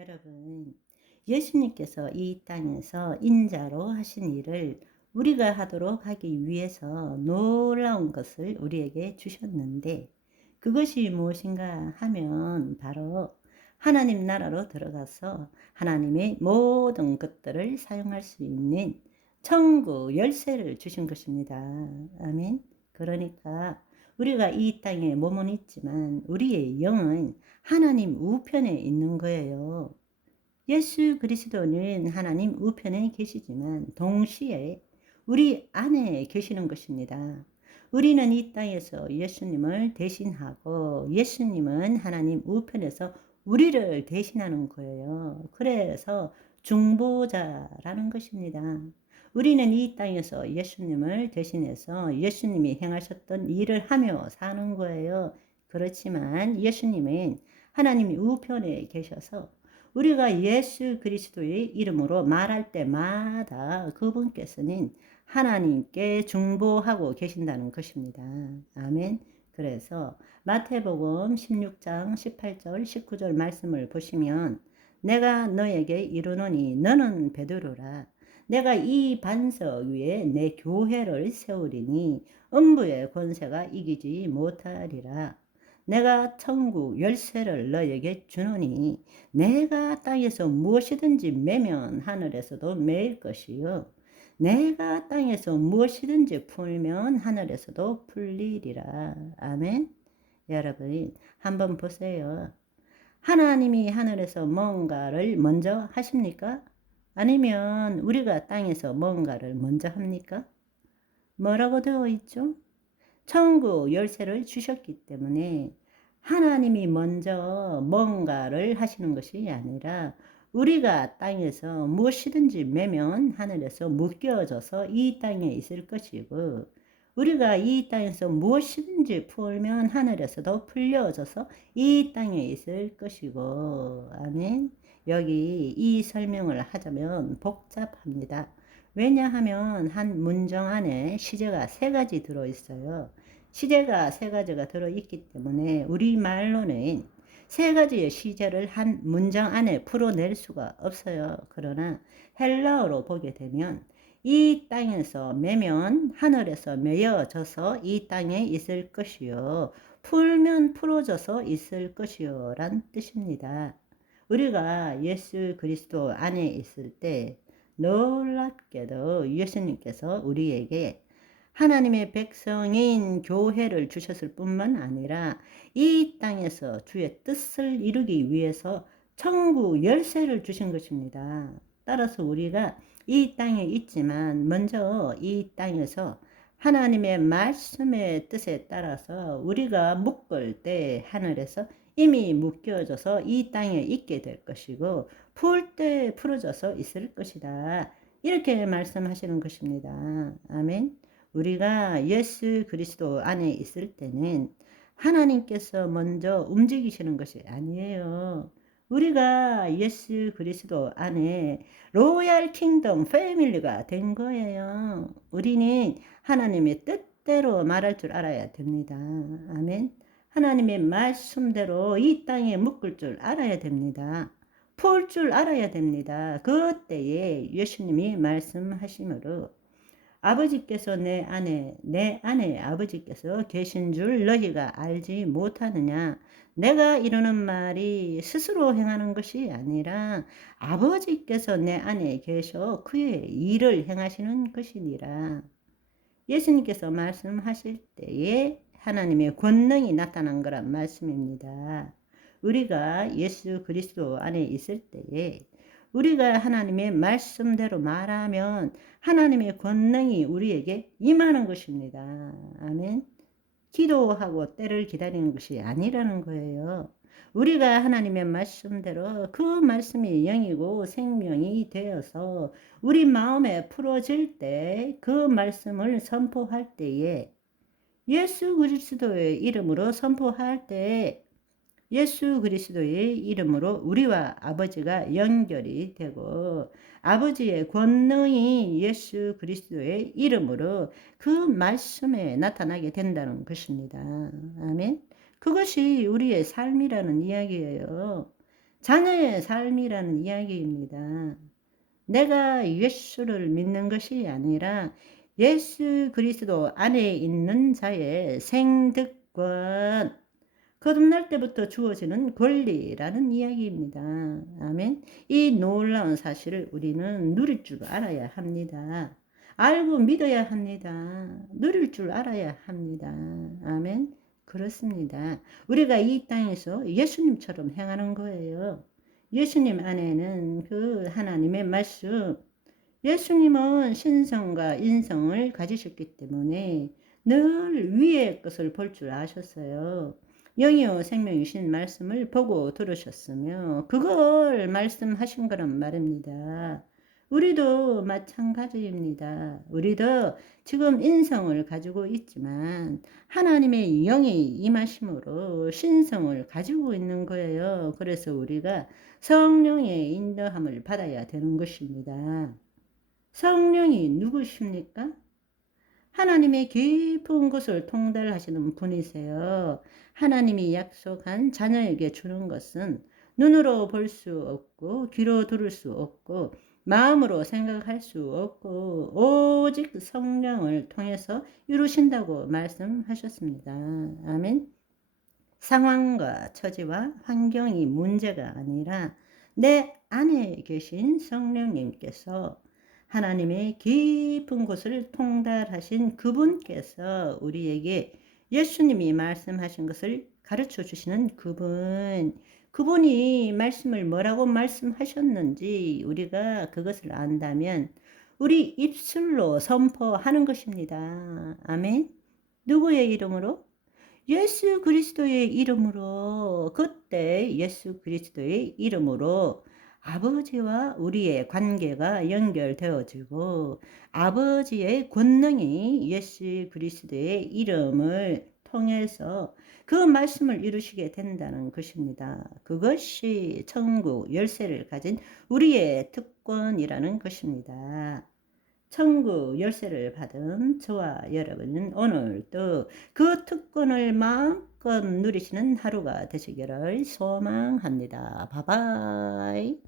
여러분, 예수님께서 이 땅에서 인자로 하신 일을 우리가 하도록 하기 위해서 놀라운 것을 우리에게 주셨는데, 그것이 무엇인가 하면 바로 하나님 나라로 들어가서 하나님의 모든 것들을 사용할 수 있는 천국 열쇠를 주신 것입니다. 아멘. 그러니까 우리가 이 땅에 몸은 있지만 우리의 영은 하나님 우편에 있는 거예요. 예수 그리스도는 하나님 우편에 계시지만 동시에 우리 안에 계시는 것입니다. 우리는 이 땅에서 예수님을 대신하고 예수님은 하나님 우편에서 우리를 대신하는 거예요. 그래서 중보자라는 것입니다. 우리는 이 땅에서 예수님을 대신해서 예수님이 행하셨던 일을 하며 사는 거예요. 그렇지만 예수님은 하나님 우편에 계셔서 우리가 예수 그리스도의 이름으로 말할 때마다 그분께서는 하나님께 중보하고 계신다는 것입니다. 아멘. 그래서 마태복음 16장 18절 19절 말씀을 보시면 내가 너에게 이르노니 너는 베드로라. 내가 이 반석 위에 내 교회를 세우리니 음부의 권세가 이기지 못하리라. 내가 천국 열쇠를 너에게 주노니 내가 땅에서 무엇이든지 매면 하늘에서도 매일 것이요 내가 땅에서 무엇이든지 풀면 하늘에서도 풀리리라. 아멘. 여러분 한번 보세요. 하나님이 하늘에서 뭔가를 먼저 하십니까? 아니면 우리가 땅에서 뭔가를 먼저 합니까? 뭐라고 되어 있죠? 천국 열쇠를 주셨기 때문에 하나님이 먼저 뭔가를 하시는 것이 아니라 우리가 땅에서 무엇이든지 매면 하늘에서 묶여져서 이 땅에 있을 것이고 우리가 이 땅에서 무엇이든지 풀면 하늘에서도 풀려져서 이 땅에 있을 것이고 아멘. 여기 이 설명을 하자면 복잡합니다. 왜냐하면 한 문장 안에 시제가 3가지 들어있어요. 시제가 3가지가 들어있기 때문에 우리말로는 3가지의 시제를 한 문장 안에 풀어낼 수가 없어요. 그러나 헬라어로 보게 되면 이 땅에서 매면 하늘에서 매여져서 이 땅에 있을 것이요 풀면 풀어져서 있을 것이요 란 뜻입니다. 우리가 예수 그리스도 안에 있을 때 놀랍게도 예수님께서 우리에게 하나님의 백성인 교회를 주셨을 뿐만 아니라 이 땅에서 주의 뜻을 이루기 위해서 천국 열쇠를 주신 것입니다. 따라서 우리가 이 땅에 있지만 먼저 이 땅에서 하나님의 말씀의 뜻에 따라서 우리가 묶을 때 하늘에서 이미 묶여져서 이 땅에 있게 될 것이고 풀 때 풀어져서 있을 것이다. 이렇게 말씀하시는 것입니다. 아멘. 우리가 예수 그리스도 안에 있을 때는 하나님께서 먼저 움직이시는 것이 아니에요. 우리가 예수 그리스도 안에 로얄 킹덤 패밀리가 된 거예요. 우리는 하나님의 뜻대로 말할 줄 알아야 됩니다. 아멘. 하나님의 말씀대로 이 땅에 묶을 줄 알아야 됩니다. 풀 줄 알아야 됩니다. 그때에 예수님이 말씀하시므로 아버지께서 내 안에 아버지께서 계신 줄 너희가 알지 못하느냐. 내가 이러는 말이 스스로 행하는 것이 아니라 아버지께서 내 안에 계셔 그의 일을 행하시는 것이니라. 예수님께서 말씀하실 때에 하나님의 권능이 나타난 거란 말씀입니다. 우리가 예수 그리스도 안에 있을 때에 우리가 하나님의 말씀대로 말하면 하나님의 권능이 우리에게 임하는 것입니다. 아멘. 기도하고 때를 기다리는 것이 아니라는 거예요. 우리가 하나님의 말씀대로 그 말씀이 영이고 생명이 되어서 우리 마음에 풀어질 때 그 말씀을 선포할 때에 예수 그리스도의 이름으로 선포할 때 예수 그리스도의 이름으로 우리와 아버지가 연결이 되고 아버지의 권능이 예수 그리스도의 이름으로 그 말씀에 나타나게 된다는 것입니다. 아멘. 그것이 우리의 삶이라는 이야기예요. 자녀의 삶이라는 이야기입니다. 내가 예수를 믿는 것이 아니라 예수 그리스도 안에 있는 자의 생득권, 거듭날 때부터 주어지는 권리라는 이야기입니다. 아멘. 이 놀라운 사실을 우리는 누릴 줄 알아야 합니다. 알고 믿어야 합니다. 누릴 줄 알아야 합니다. 아멘. 그렇습니다. 우리가 이 땅에서 예수님처럼 행하는 거예요. 예수님 안에는 그 하나님의 말씀, 예수님은 신성과 인성을 가지셨기 때문에 늘 위의 것을 볼 줄 아셨어요. 영이요 생명이신 말씀을 보고 들으셨으며 그걸 말씀하신 거란 말입니다. 우리도 마찬가지입니다. 우리도 지금 인성을 가지고 있지만 하나님의 영이 임하심으로 신성을 가지고 있는 거예요. 그래서 우리가 성령의 인도함을 받아야 되는 것입니다. 성령이 누구십니까? 하나님의 깊은 곳을 통달하시는 분이세요. 하나님이 약속한 자녀에게 주는 것은 눈으로 볼 수 없고 귀로 들을 수 없고 마음으로 생각할 수 없고 오직 성령을 통해서 이루신다고 말씀하셨습니다. 아멘. 상황과 처지와 환경이 문제가 아니라 내 안에 계신 성령님께서 하나님의 깊은 곳을 통달하신 그분께서 우리에게 예수님이 말씀하신 것을 가르쳐 주시는 그분이 말씀을 뭐라고 말씀하셨는지 우리가 그것을 안다면 우리 입술로 선포하는 것입니다. 아멘. 누구의 이름으로? 예수 그리스도의 이름으로, 그때 예수 그리스도의 이름으로 아버지와 우리의 관계가 연결되어지고 아버지의 권능이 예수 그리스도의 이름을 통해서 그 말씀을 이루시게 된다는 것입니다. 그것이 천국 열쇠를 가진 우리의 특권이라는 것입니다. 천국 열쇠를 받은 저와 여러분은 오늘도 그 특권을 마음껏 누리시는 하루가 되시기를 소망합니다. 바이바이.